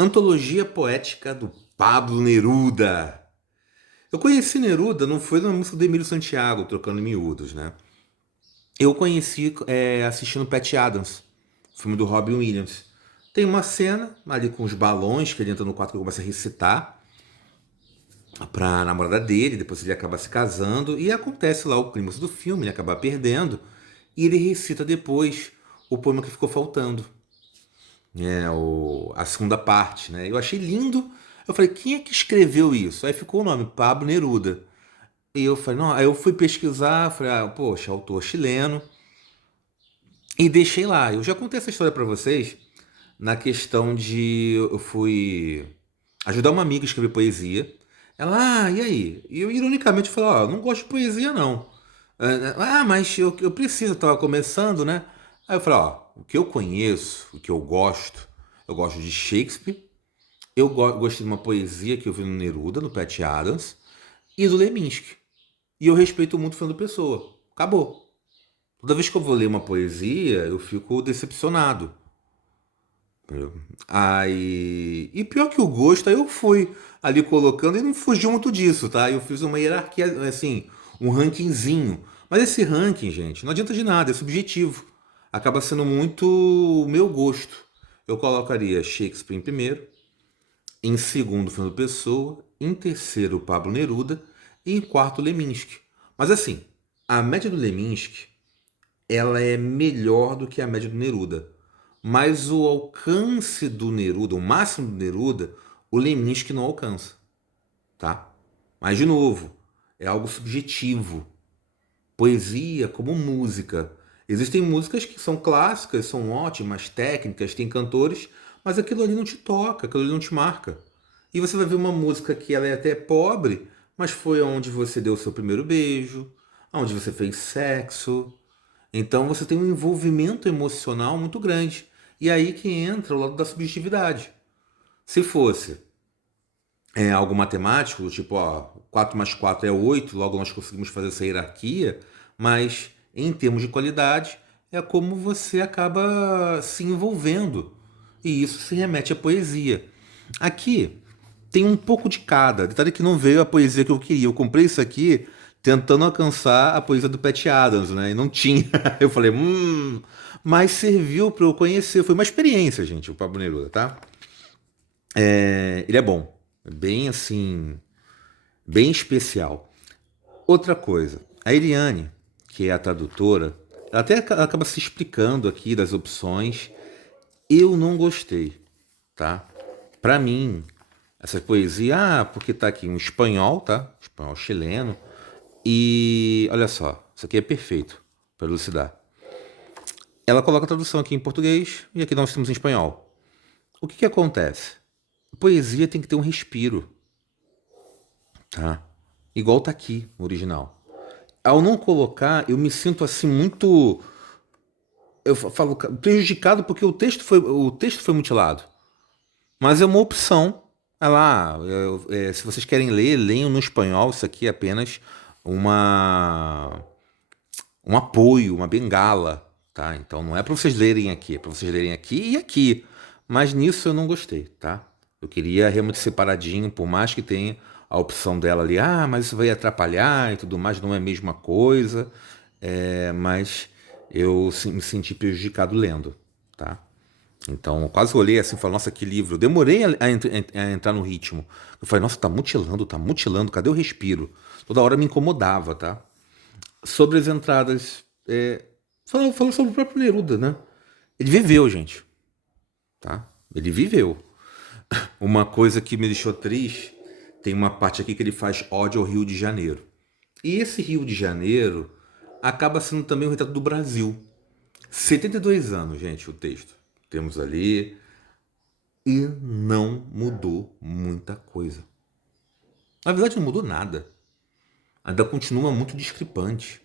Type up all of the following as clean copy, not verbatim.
Antologia poética do Pablo Neruda. Eu conheci Neruda, não foi na música do Emílio Santiago, Trocando em Miúdos, né? Eu conheci assistindo Patch Adams, filme do Robin Williams. Tem uma cena ali com os balões, que ele entra no quarto e começa a recitar pra namorada dele, depois ele acaba se casando, e acontece lá o clímax do filme, ele acaba perdendo, e ele recita depois o poema que ficou faltando. A segunda parte, né? Eu achei lindo. Eu falei, quem é que escreveu isso? Aí ficou o nome, Pablo Neruda. E eu falei, não, aí eu fui pesquisar, falei, poxa, autor chileno, e deixei lá. Eu já contei essa história pra vocês na questão de eu fui ajudar uma amiga a escrever poesia. Ela, e aí? E eu ironicamente falei, não gosto de poesia não. Mas eu preciso, eu tava começando, né? Aí eu falei, o que eu conheço, o que eu gosto de Shakespeare. Gostei de uma poesia que eu vi no Neruda, no Patch Adams, e do Leminski. E eu respeito muito o Fernando Pessoa. Acabou. Toda vez que eu vou ler uma poesia, eu fico decepcionado. Entendeu? Aí. E pior que o gosto, aí eu fui ali colocando e não fugiu muito disso, tá? Eu fiz uma hierarquia, assim, um rankingzinho. Mas esse ranking, gente, não adianta de nada, é subjetivo. Acaba sendo muito o meu gosto. Eu colocaria Shakespeare em primeiro, em segundo, Fernando Pessoa. Em terceiro, Pablo Neruda. E em quarto, Leminski. Mas assim, a média do Leminski, ela é melhor do que a média do Neruda. Mas o alcance do Neruda, o máximo do Neruda, o Leminski não alcança, tá? Mas, de novo, é algo subjetivo. Poesia como música. Existem músicas que são clássicas, são ótimas, técnicas, tem cantores, mas aquilo ali não te toca, aquilo ali não te marca. E você vai ver uma música que ela é até pobre, mas foi onde você deu o seu primeiro beijo, onde você fez sexo. Então você tem um envolvimento emocional muito grande. E aí que entra o lado da subjetividade. Se fosse algo matemático, tipo, 4 mais 4 é 8, logo nós conseguimos fazer essa hierarquia, mas em termos de qualidade, é como você acaba se envolvendo. E isso se remete à poesia. Aqui tem um pouco de cada. Detalhe que não veio a poesia que eu queria. Eu comprei isso aqui tentando alcançar a poesia do Pat Adams, né? E não tinha. Eu falei, mas serviu para eu conhecer. Foi uma experiência, gente, o Pablo Neruda, tá? Ele é bom. É bem assim, bem especial. Outra coisa, a Eliane, que é a tradutora, ela até acaba se explicando aqui das opções. Eu não gostei, tá? Pra mim, essa poesia, porque tá aqui em espanhol, tá? Espanhol chileno. E olha só, isso aqui é perfeito para elucidar. Ela coloca a tradução aqui em português e aqui nós temos em espanhol. O que que acontece? A poesia tem que ter um respiro, tá? Igual tá aqui no original. Ao não colocar, eu me sinto assim muito, eu falo prejudicado porque o texto foi mutilado. Mas é uma opção. Se vocês querem ler, leiam no espanhol. Isso aqui é apenas uma um apoio, uma bengala, tá? Então não é para vocês lerem aqui, é para vocês lerem aqui e aqui. Mas nisso eu não gostei, tá? Eu queria realmente separadinho, por mais que tenha a opção dela ali, mas isso vai atrapalhar e tudo mais, não é a mesma coisa. Mas eu me senti prejudicado lendo, tá? Então, eu quase olhei assim e falei, nossa, que livro. Eu demorei a entrar no ritmo. Eu falei, nossa, tá mutilando, cadê o respiro? Toda hora me incomodava, tá? Sobre as entradas, falando sobre o próprio Neruda, né? Ele viveu, gente, tá? Ele viveu. Uma coisa que me deixou triste, tem uma parte aqui que ele faz ódio ao Rio de Janeiro. E esse Rio de Janeiro acaba sendo também o retrato do Brasil. 72 anos, gente, o texto. Temos ali. E não mudou muita coisa. Na verdade, não mudou nada. Ainda continua muito discrepante.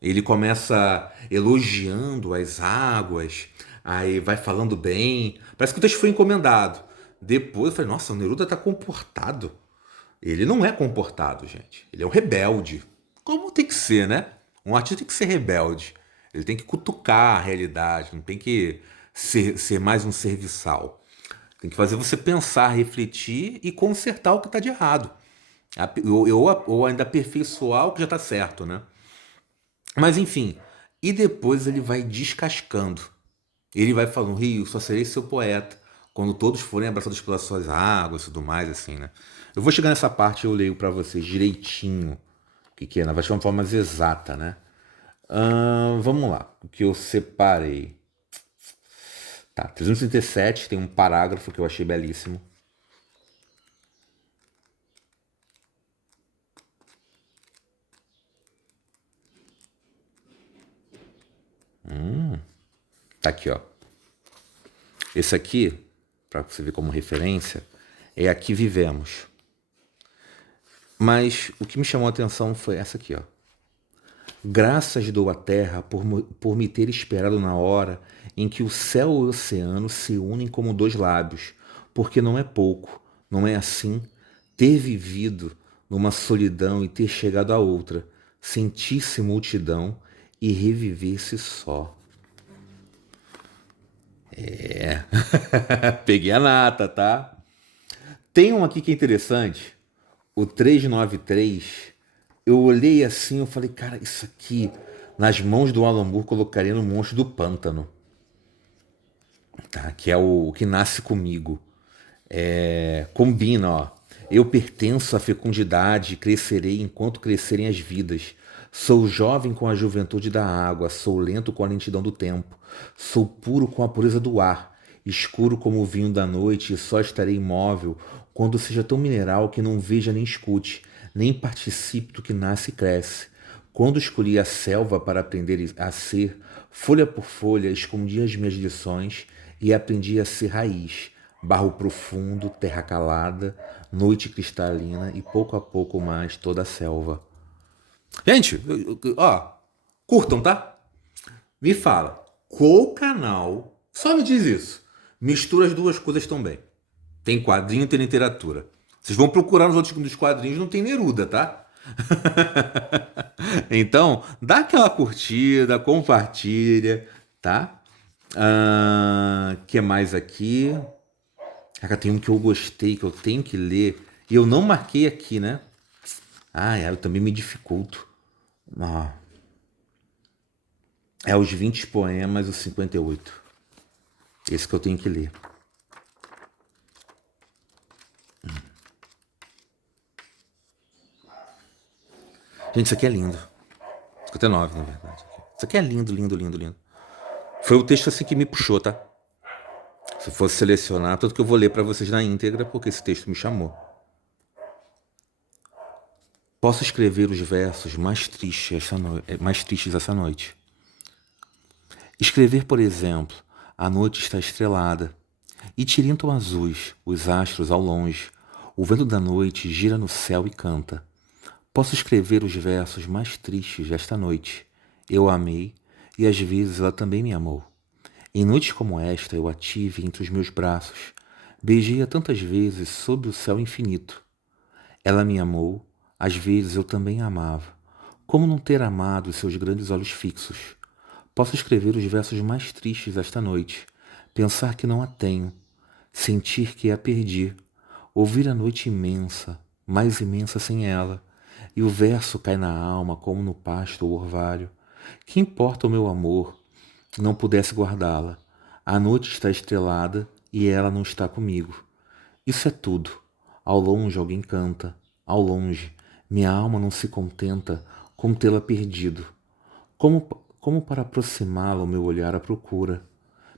Ele começa elogiando as águas, aí vai falando bem. Parece que o texto foi encomendado. Depois eu falei, nossa, o Neruda tá comportado. Ele não é comportado, gente. Ele é um rebelde. Como tem que ser, né? Um artista tem que ser rebelde. Ele tem que cutucar a realidade, não tem que ser mais um serviçal. Tem que fazer você pensar, refletir e consertar o que está de errado. Ou ainda aperfeiçoar o que já está certo, né? Mas enfim, e depois ele vai descascando. Ele vai falando, Rio, só serei seu poeta quando todos forem abraçados pelas suas águas e tudo mais, assim, né? Eu vou chegar nessa parte e eu leio pra vocês direitinho o que é, né? Vai ser uma forma mais exata, né? Vamos lá, o que eu separei. Tá, 337 tem um parágrafo que eu achei belíssimo. Tá aqui, ó. Esse aqui, para você ver como referência, é Aqui Vivemos. Mas o que me chamou a atenção foi essa aqui, ó. Graças dou à terra por me ter esperado na hora em que o céu e o oceano se unem como dois lábios, porque não é pouco, não é assim, ter vivido numa solidão e ter chegado a outra, sentir-se multidão e reviver-se só. Peguei a nata, tá? Tem um aqui que é interessante, o 393. Eu olhei assim, eu falei, cara, isso aqui, nas mãos do Alan Moore, colocaria no Monstro do Pântano, tá? Que é o que nasce comigo. Combina, ó. Eu pertenço à fecundidade, crescerei enquanto crescerem as vidas. Sou jovem com a juventude da água, sou lento com a lentidão do tempo, sou puro com a pureza do ar, escuro como o vinho da noite, e só estarei imóvel quando seja tão mineral que não veja nem escute, nem participe do que nasce e cresce. Quando escolhi a selva para aprender a ser, folha por folha, escondi as minhas lições e aprendi a ser raiz, barro profundo, terra calada, noite cristalina e pouco a pouco mais toda a selva. Gente, ó, curtam, tá? Me fala, qual canal, só me diz isso, mistura as duas coisas tão bem. Tem quadrinho e tem literatura. Vocês vão procurar nos outros dos quadrinhos, não tem Neruda, tá? Então, dá aquela curtida, compartilha, tá? Que mais aqui? Cara, tem um que eu gostei, que eu tenho que ler. E eu não marquei aqui, né? Eu também me dificulto. Ah, é os 20 poemas, os 58. Esse que eu tenho que ler. Gente, isso aqui é lindo. 59, na verdade. Isso aqui é lindo, lindo, lindo, lindo. Foi o texto assim que me puxou, tá? Se fosse selecionar, tudo que eu vou ler pra vocês na íntegra, porque esse texto me chamou. Posso escrever os versos mais tristes essa noite. Escrever, por exemplo, a noite está estrelada e tilintam azuis os astros ao longe. O vento da noite gira no céu e canta. Posso escrever os versos mais tristes desta noite. Eu a amei e às vezes ela também me amou. Em noites como esta eu a tive entre os meus braços. Beijei-a tantas vezes sob o céu infinito. Ela me amou, às vezes eu também a amava. Como não ter amado os seus grandes olhos fixos? Posso escrever os versos mais tristes esta noite, pensar que não a tenho, sentir que a perdi, ouvir a noite imensa, mais imensa sem ela, e o verso cai na alma como no pasto ou orvalho. Que importa o meu amor, não pudesse guardá-la? A noite está estrelada e ela não está comigo. Isso é tudo. Ao longe alguém canta, ao longe. Minha alma não se contenta com tê-la perdido. Como para aproximá-la o meu olhar a procura.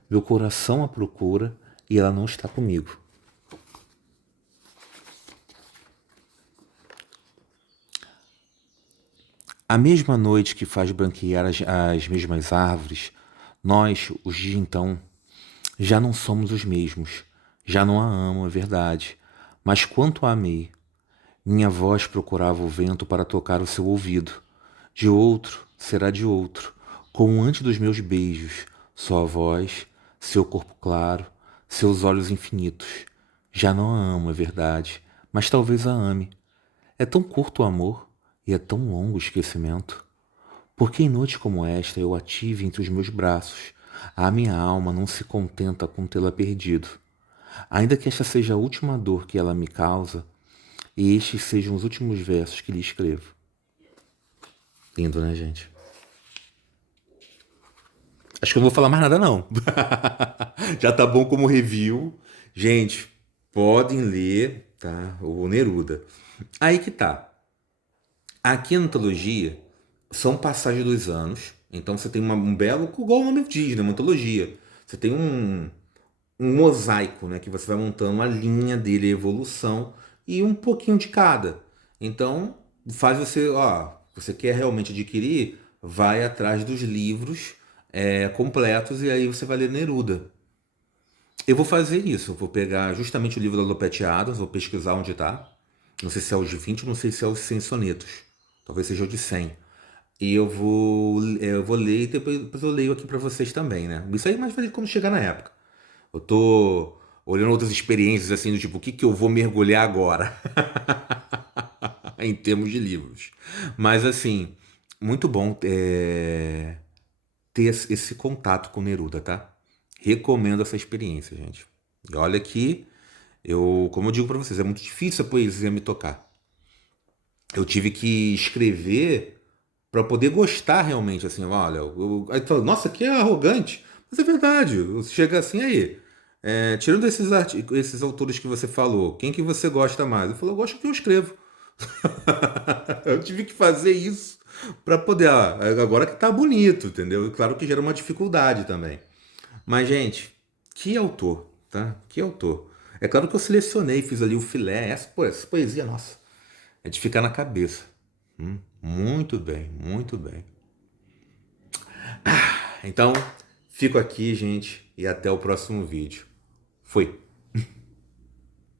Meu coração a procura e ela não está comigo. A mesma noite que faz branquear as mesmas árvores, nós, os de então, já não somos os mesmos. Já não a amo, é verdade. Mas quanto a amei, minha voz procurava o vento para tocar o seu ouvido. De outro será de outro, como antes dos meus beijos, sua voz, seu corpo claro, seus olhos infinitos. Já não a amo, é verdade, mas talvez a ame. É tão curto o amor e é tão longo o esquecimento. Porque em noite como esta eu a tive entre os meus braços, a minha alma não se contenta com tê-la perdido. Ainda que esta seja a última dor que ela me causa, e estes sejam os últimos versos que lhe escrevo. Lindo, né, gente? Acho que eu não vou falar mais nada, não. Já tá bom como review. Gente, podem ler, tá? O Neruda. Aí que tá. Aqui na antologia são passagens dos anos. Então você tem um belo, igual o nome diz, né? Uma antologia. Você tem um mosaico, né? Que você vai montando a linha dele, a evolução e um pouquinho de cada. Então faz você, ó, você quer realmente adquirir, vai atrás dos livros completos e aí você vai ler Neruda. Eu vou fazer isso, eu vou pegar justamente o livro da Lopete Adams, vou pesquisar onde está. Não sei se é os de 20, não sei se é os 100 sonetos. Talvez seja o de 100. E eu vou ler e depois eu leio aqui para vocês também, né? Isso aí mais vai ver como chegar na época. Eu tô olhando outras experiências assim, do tipo, o que que eu vou mergulhar agora? Em termos de livros. Mas assim, muito bom ter esse contato com Neruda, tá? Recomendo essa experiência, gente. E olha que como eu digo pra vocês, é muito difícil a poesia me tocar. Eu tive que escrever pra poder gostar realmente, assim, olha, aí tu fala, nossa, que arrogante. Mas é verdade, chega assim aí. Tirando esses autores que você falou, quem que você gosta mais? Eu falo, eu gosto do que eu escrevo. Eu tive que fazer isso pra poder, agora que tá bonito, entendeu? E claro que gera uma dificuldade também. Mas, gente, que autor, tá? Que autor. É claro que eu selecionei, fiz ali o filé. Essa poesia, nossa, é de ficar na cabeça. Muito bem, muito bem. Então, fico aqui, gente, e até o próximo vídeo. Fui.